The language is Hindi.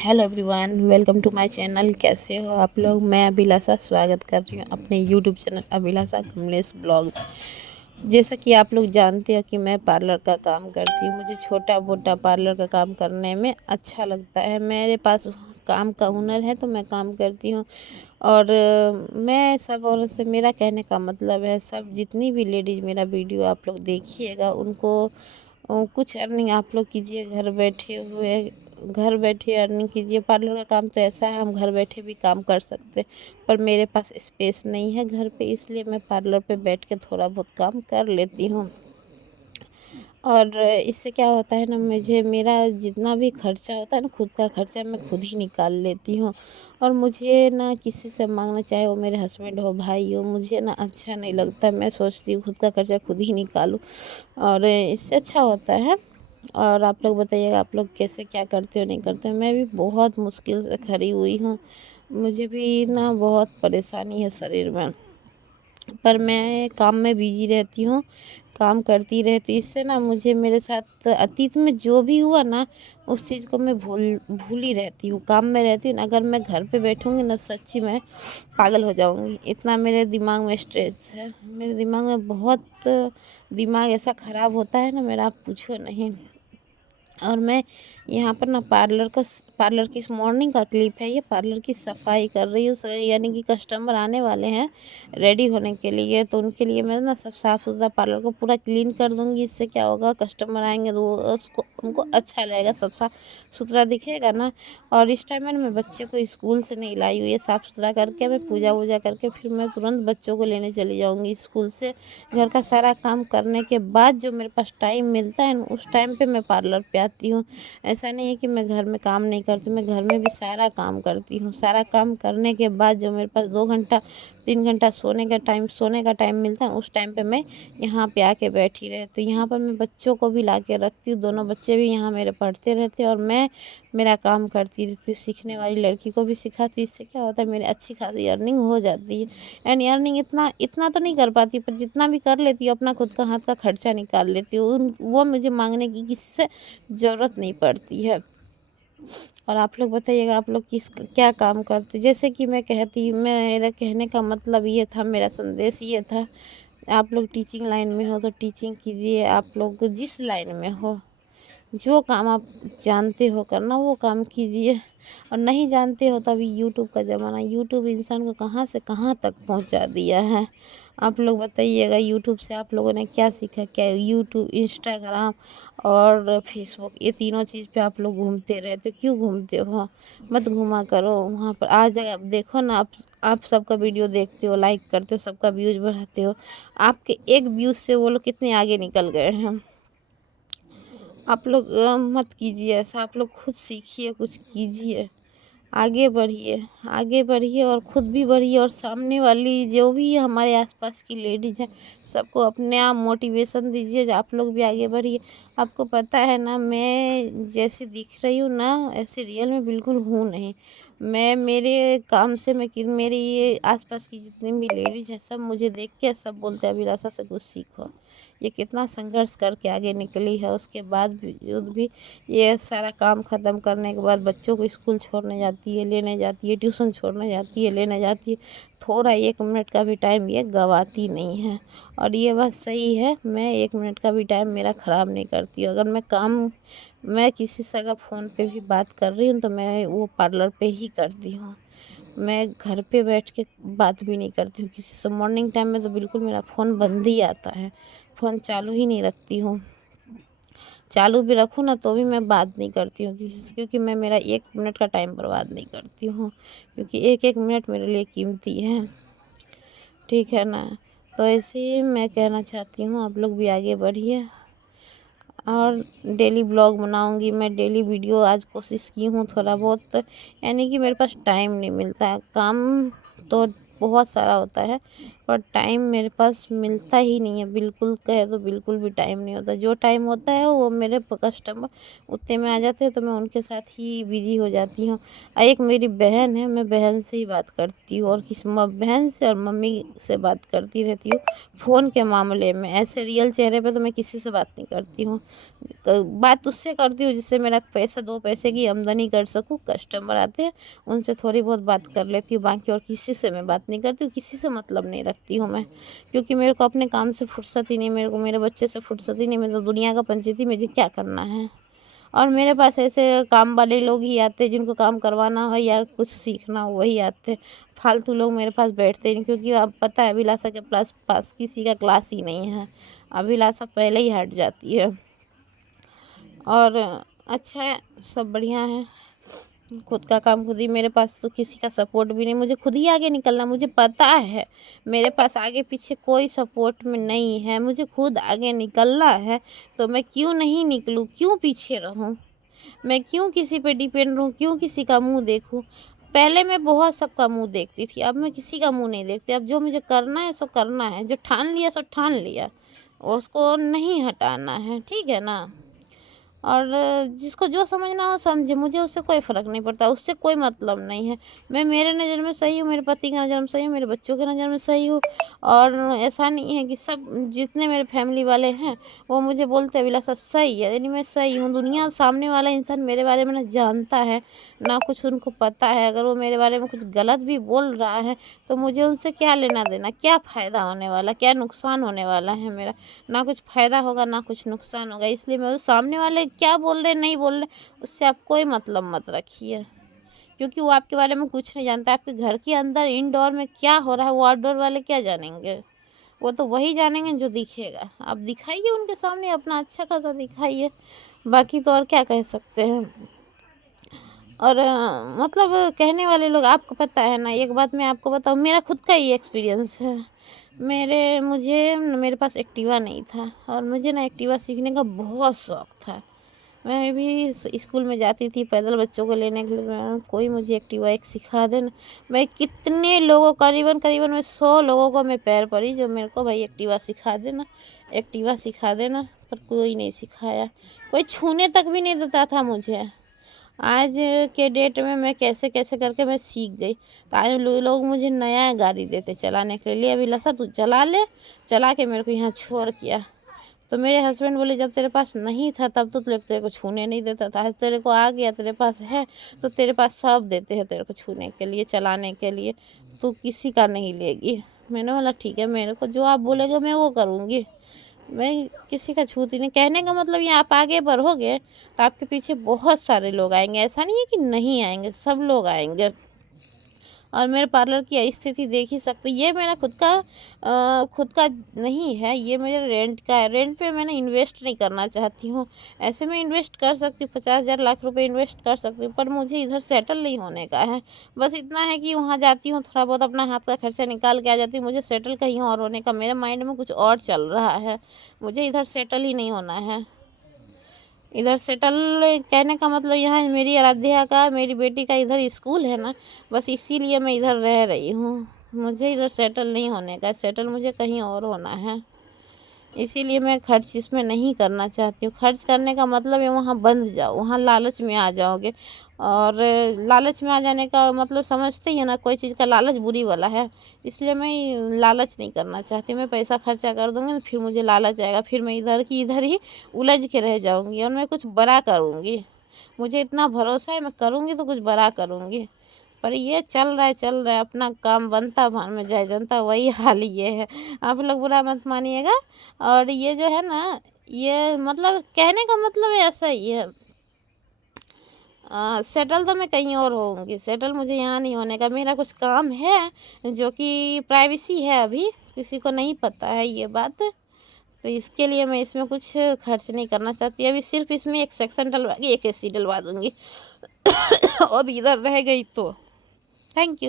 Hello everyone, welcome to my channel. कैसे हो आप लोग? मैं अभिलाषा स्वागत कर रही हूँ अपने यूट्यूब चैनल अभिलाषा कमलेश ब्लॉग। जैसा कि आप लोग जानते हो कि मैं पार्लर का काम करती हूँ। मुझे छोटा मोटा पार्लर का काम करने में अच्छा लगता है। मेरे पास काम का हुनर है तो मैं काम करती हूँ। और मैं सब औरत से, मेरा कहने का मतलब है, सब जितनी भी लेडीज़ मेरा वीडियो आप लोग देखिएगा उनको कुछ अर्निंग आप लोग कीजिए। घर बैठे अर्निंग कीजिए। पार्लर का काम तो ऐसा है, हम घर बैठे भी काम कर सकते हैं, पर मेरे पास स्पेस नहीं है घर पे, इसलिए मैं पार्लर पे बैठ के थोड़ा बहुत काम कर लेती हूँ। और इससे क्या होता है ना, मुझे मेरा जितना भी खर्चा होता है ना, खुद का खर्चा मैं खुद ही निकाल लेती हूँ। और मुझे ना किसी से मांगना, चाहे वो मेरे हस्बैंड हो, भाई हो, मुझे ना अच्छा नहीं लगता। मैं सोचती हूँ खुद का खर्चा खुद ही निकालूं, और इससे अच्छा होता है। और आप लोग बताइएगा, आप लोग कैसे, क्या करते हो, नहीं करते हो? मैं भी बहुत मुश्किल से खड़ी हुई हूँ। मुझे भी ना बहुत परेशानी है शरीर में, पर मैं काम में बिजी रहती हूँ, काम करती रहती। इससे ना मुझे, मेरे साथ अतीत में जो भी हुआ ना, उस चीज़ को मैं भूल ही रहती हूँ। काम में रहती हूँ ना, अगर मैं घर पे बैठूँगी ना, सच्ची में पागल हो जाऊँगी। इतना मेरे दिमाग में स्ट्रेस है, मेरे दिमाग में बहुत, दिमाग ऐसा ख़राब होता है ना मेरा, आप पूछो नहीं। और मैं यहाँ पर ना पार्लर की मॉर्निंग का क्लिप है ये। पार्लर की सफाई कर रही हूँ, यानी कि कस्टमर आने वाले हैं रेडी होने के लिए, तो उनके लिए मैं ना सब साफ़ सुथरा पार्लर को पूरा क्लीन कर दूँगी। इससे क्या होगा, कस्टमर आएंगे तो उनको अच्छा लगेगा, सब साफ़ सुथरा दिखेगा ना। और इस टाइम में मैं बच्चे को स्कूल से नहीं लाई हूँ, ये साफ़ सुथरा करके मैं पूजा वूजा करके फिर मैं तुरंत बच्चों को लेने चली जाऊँगी स्कूल से। घर का सारा काम करने के बाद जो मेरे पास टाइम मिलता है ना, उस टाइम पे मैं पार्लर पे आती हूँ। ऐसा नहीं है कि मैं घर में काम नहीं करती, मैं घर में भी सारा काम करती हूँ। सारा काम करने के बाद जो मेरे पास 2 घंटा 3 घंटा सोने का टाइम मिलता है, उस टाइम पे मैं यहाँ पे आके बैठी रहती हूँ। यहाँ पर मैं बच्चों को भी ला के रखती हूँ, दोनों बच्चे भी यहाँ मेरे पढ़ते रहते हैं और मैं मेरा काम करती रहती हूँ। सीखने वाली लड़की को भी सिखाती हूँ। इससे क्या होता है, मेरी अच्छी खासी अर्निंग हो जाती है। एंड अर्निंग इतना इतना तो नहीं कर पाती, पर जितना भी कर लेती हूँ, अपना खुद का हाथ का खर्चा निकाल लेती हूँ। वो मुझे मांगने की किसी से ज़रूरत नहीं पड़ती है। और आप लोग बताइएगा, आप लोग क्या काम करते? जैसे कि मैं कहती, मेरा कहने का मतलब ये था, मेरा संदेश ये था, आप लोग टीचिंग लाइन में हो तो टीचिंग कीजिए। आप लोग जिस लाइन में हो, जो काम आप जानते हो करना, वो काम कीजिए। और नहीं जानते हो तो अभी यूट्यूब का ज़माना, यूट्यूब इंसान को कहाँ से कहाँ तक पहुँचा दिया है। आप लोग बताइएगा, यूट्यूब से आप लोगों ने क्या सीखा? क्या यूट्यूब, इंस्टाग्राम और फेसबुक, ये तीनों चीज़ पे आप लोग घूमते रहते हो? क्यों घूमते हो? मत घूमा करो वहाँ पर। आ जाए, आप देखो ना, आप सबका वीडियो देखते हो, लाइक करते हो, सबका व्यूज़ बढ़ाते हो। आपके एक व्यूज़ से वो लोग कितने आगे निकल गए हैं। आप लोग मत कीजिए ऐसा। आप लोग खुद सीखिए, कुछ कीजिए, आगे बढ़िए, आगे बढ़िए और खुद भी बढ़िए। और सामने वाली जो भी हमारे आसपास की लेडीज़ हैं, सबको अपने आप मोटिवेशन दीजिए, आप लोग भी आगे बढ़िए। आपको पता है ना, मैं जैसे दिख रही हूँ ना, ऐसे रियल में बिल्कुल हूँ नहीं। मैं मेरे काम से, मेरे ये आसपास की जितनी भी लेडीज़ हैं, सब मुझे देख के सब बोलते हैं, अभिलाषा से कुछ सीखो। ये कितना संघर्ष करके आगे निकली है, उसके बाद भी ये सारा काम ख़त्म करने के बाद बच्चों को स्कूल छोड़ने जाती है, लेने जाती है, ट्यूशन छोड़ने जाती है, लेने जाती है। थोड़ा 1 मिनट का भी टाइम ये गंवाती नहीं है। और ये बात सही है, मैं 1 मिनट का भी टाइम मेरा ख़राब नहीं करती हूँ। अगर मैं किसी से अगर फ़ोन पे भी बात कर रही हूँ तो मैं वो पार्लर पे ही करती हूँ। मैं घर पे बैठ के बात भी नहीं करती हूँ किसी से। मॉर्निंग टाइम में तो बिल्कुल मेरा फ़ोन बंद ही आता है, फ़ोन चालू ही नहीं रखती हूँ। चालू भी रखूँ ना तो भी मैं बात नहीं करती हूँ किसी से, क्योंकि मैं मेरा 1 मिनट का टाइम बर्बाद नहीं करती हूँ, क्योंकि एक एक मिनट मेरे लिए कीमती है। ठीक है ना? तो ऐसे ही मैं कहना चाहती हूँ, आप लोग भी आगे बढ़िए। और डेली ब्लॉग बनाऊंगी मैं, डेली वीडियो। आज कोशिश की हूँ थोड़ा बहुत, यानी कि मेरे पास टाइम नहीं मिलता है। काम तो बहुत सारा होता है, पर टाइम मेरे पास मिलता ही नहीं है, बिल्कुल कहे तो बिल्कुल भी टाइम नहीं होता। जो टाइम होता है वो मेरे कस्टमर उतने में आ जाते हैं तो मैं उनके साथ ही बिजी हो जाती हूँ। एक मेरी बहन है, मैं बहन से ही बात करती हूँ और बहन से और मम्मी से बात करती रहती हूँ फ़ोन के मामले में। ऐसे रियल चेहरे पे तो मैं किसी से बात नहीं करती हूँ। बात उससे करती हूँ जिससे मेरा पैसा 2 पैसे की आमदनी कर सकूँ। कस्टमर आते हैं उनसे थोड़ी बहुत बात कर लेती हूँ, बाकी और किसी से मैं बात नहीं करती हूँ, किसी से मतलब नहीं रखती हूँ मैं, क्योंकि मेरे को अपने काम से फुर्सत ही नहीं, मेरे को मेरे बच्चे से फुर्सत ही नहीं। मैं तो दुनिया का पंचायती, मुझे क्या करना है। और मेरे पास ऐसे काम वाले लोग ही आते हैं जिनको काम करवाना हो या कुछ सीखना हो वही आते हैं। फालतू लोग मेरे पास बैठते ही नहीं, क्योंकि अब पता है अभिलाषा के पास किसी का क्लास ही नहीं है। अभिलाषा पहले ही हट जाती है। और अच्छा है, सब बढ़िया है। खुद का काम खुद ही, मेरे पास तो किसी का सपोर्ट भी नहीं, मुझे खुद ही आगे निकलना। मुझे पता है मेरे पास आगे पीछे कोई सपोर्ट में नहीं है, मुझे खुद आगे निकलना है। तो मैं क्यों नहीं निकलूं, क्यों पीछे रहूं, मैं क्यों किसी पे डिपेंड रहूं, क्यों किसी का मुंह देखूं। पहले मैं बहुत सबका मुंह देखती थी, अब मैं किसी का मुंह नहीं देखती। अब जो मुझे करना है सो करना है, जो ठान लिया सो ठान लिया, उसको नहीं हटाना है, ठीक है ना। और जिसको जो समझना हो समझे, मुझे उससे कोई फ़र्क नहीं पड़ता, उससे कोई मतलब नहीं है। मैं मेरे नज़र में सही हूँ, मेरे पति की नज़र में सही हूँ, मेरे बच्चों की नज़र में सही हूँ। और ऐसा नहीं है कि सब जितने मेरे फैमिली वाले हैं वो मुझे बोलते हैं अभिलाषा सही है, यानी मैं सही हूँ। दुनिया सामने वाला इंसान मेरे बारे में ना जानता है ना कुछ उनको पता है। अगर वो मेरे बारे में कुछ गलत भी बोल रहा है तो मुझे उनसे क्या लेना देना, क्या फ़ायदा होने वाला, क्या नुकसान होने वाला है मेरा। ना कुछ फ़ायदा होगा ना कुछ नुकसान होगा। इसलिए मैं उस सामने वाले क्या बोल रहे नहीं बोल रहे उससे आप कोई मतलब मत रखिए, क्योंकि वो आपके बारे में कुछ नहीं जानता। आपके घर के अंदर इनडोर में क्या हो रहा है वो आउटडोर वाले क्या जानेंगे। वो तो वही जानेंगे जो दिखेगा। आप दिखाइए उनके सामने, अपना अच्छा खासा दिखाइए, बाकी तो और क्या कह सकते हैं। और मतलब कहने वाले लोग, आपको पता है ना, एक बात मैं आपको बताऊँ, मेरा खुद का ही एक्सपीरियंस है। मेरे पास एक्टिवा नहीं था और मुझे ना एक्टिवा सीखने का बहुत शौक़ था। मैं भी स्कूल में जाती थी पैदल बच्चों को लेने के लिए, कोई मुझे एक्टिवा एक सिखा दे ना। मैं कितने लोगों, करीबन मैं 100 लोगों को मैं पैर पड़ी जो मेरे को भाई एक्टिवा सिखा देना, एक्टिवा सिखा देना, पर कोई नहीं सिखाया। कोई छूने तक भी नहीं देता था मुझे। आज के डेट में मैं कैसे कैसे करके मैं सीख गई। तो आज लोग मुझे नया गाड़ी देते चलाने के लिए, अभिलाषा तू चला ले, चला के मेरे को यहाँ छोड़ किया। तो मेरे हस्बैंड बोले जब तेरे पास नहीं था तब तो तेरे को छूने नहीं देता था, आज तेरे को आ गया, तेरे पास है तो तेरे पास सब देते हैं तेरे को छूने के लिए, चलाने के लिए, तू किसी का नहीं लेगी। मैंने बोला ठीक है, मेरे को जो आप बोलेगे मैं वो करूँगी, मैं किसी का छूती नहीं। कहने का मतलब ये आप आगे बढ़ोगे तो आपके पीछे बहुत सारे लोग आएंगे, ऐसा नहीं है कि नहीं आएंगे, सब लोग आएंगे। और मेरे पार्लर की स्थिति देख ही सकते, ये मेरा खुद का नहीं है, ये मेरे रेंट का है। रेंट पे मैंने इन्वेस्ट नहीं करना चाहती हूँ। ऐसे मैं इन्वेस्ट कर सकती हूँ, 50,000 लाख रुपए इन्वेस्ट कर सकती हूँ, पर मुझे इधर सेटल नहीं होने का है। बस इतना है कि वहाँ जाती हूँ, थोड़ा बहुत अपना हाथ का खर्चा निकाल के आ जाती हूँ, मुझे सेटल कहीं और होने का, मेरे माइंड में कुछ और चल रहा है, मुझे इधर सेटल ही नहीं होना है। इधर सेटल कहने का मतलब, यहाँ मेरी आराध्या का, मेरी बेटी का इधर स्कूल है ना, बस इसीलिए मैं इधर रह रही हूँ। मुझे इधर सेटल नहीं होने का, सेटल मुझे कहीं और होना है। इसीलिए मैं खर्च इसमें नहीं करना चाहती हूँ। खर्च करने का मतलब है वहाँ बंध जाओ, वहाँ लालच में आ जाओगे। और लालच में आ जाने का मतलब समझते ही है ना, कोई चीज़ का लालच बुरी वाला है। इसलिए मैं लालच नहीं करना चाहती। मैं पैसा खर्चा कर दूँगी तो फिर मुझे लालच आएगा, फिर मैं इधर की इधर ही उलझ के रह जाऊँगी और मैं कुछ बड़ा करूँगी। मुझे इतना भरोसा है, मैं करूँगी तो कुछ बड़ा करूँगी। पर ये चल रहा है, अपना काम बनता भान में जाए जनता, वही हाल ये है। आप लोग बुरा मत मानिएगा। और ये जो है ना, ये मतलब कहने का मतलब ऐसा ही है। सेटल तो मैं कहीं और होऊंगी, सेटल मुझे यहाँ नहीं होने का। मेरा कुछ काम है जो कि प्राइवेसी है, अभी किसी को नहीं पता है ये बात, तो इसके लिए मैं इसमें कुछ खर्च नहीं करना चाहती। अभी सिर्फ इसमें एक सेक्शन डलवा के एक एसी डलवा दूँगी। अब इधर रह गई तो थैंक यू।